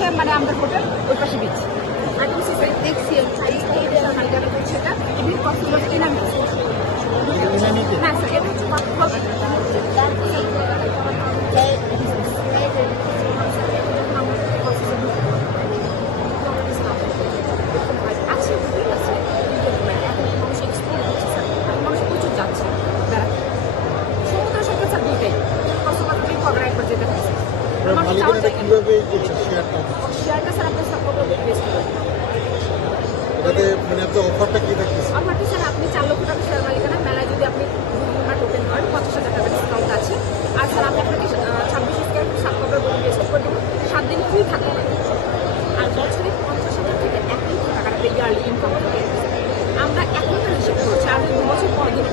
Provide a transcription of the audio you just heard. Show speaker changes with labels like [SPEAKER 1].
[SPEAKER 1] হচ্ছে মানে আমাদের হোটেল ওই পাশে বিচ দেখছি সেটা আপনার সাপোর্ট এটাতে
[SPEAKER 2] মানে
[SPEAKER 1] আপনার স্যার আপনি চার লক্ষ টাকা মেলায় যদি আপনি দুর্ঘটনা টোকেন করেন পঁচিশশো টাকা ডিসকাউন্ট আছে। আর স্যার আমি আপনাকে ছাব্বিশ সাত নম্বর বলে রেজিস্টার করে সাত দিন ফ্রি থাকবে আর বছরে পঞ্চাশ হাজার থেকে এক লক্ষ টাকার ইয়ারলি ইনকাম আমরা এখন লক্ষ করছি আর দু বছর পর দিন